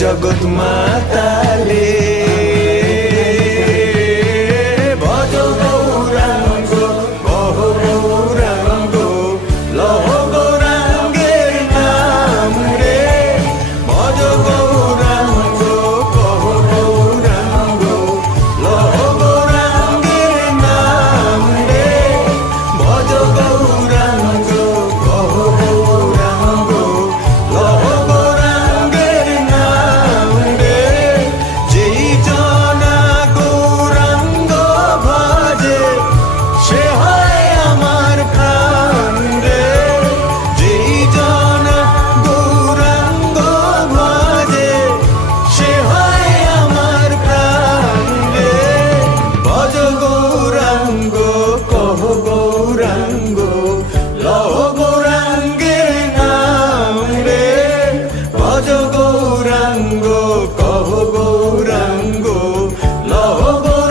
জগৎ মাতালে ভজ গৌরাঙ্গ কহ গৌরাঙ্গ লহ গৌরাঙ্গের নাম রে ভজ গৌরাঙ্গ কহ গৌরাঙ্গ লহ গৌরাঙ্গের নাম রে ভজ গৌরাঙ্গ কহ গৌরাঙ্গ লহ গৌরাঙ্গের নাম রে যেই জনা গৌরাঙ্গ ভজে সে হয় আমার প্রাণ রে যেই জনা গৌরাঙ্গ ভজে সে হয় আমার প্রাণ রে ভজ গৌরাঙ্গ কহ গৌরাঙ্গ লহ গৌরাঙ্গের নাম রে ভজ গৌরাঙ্গ কহ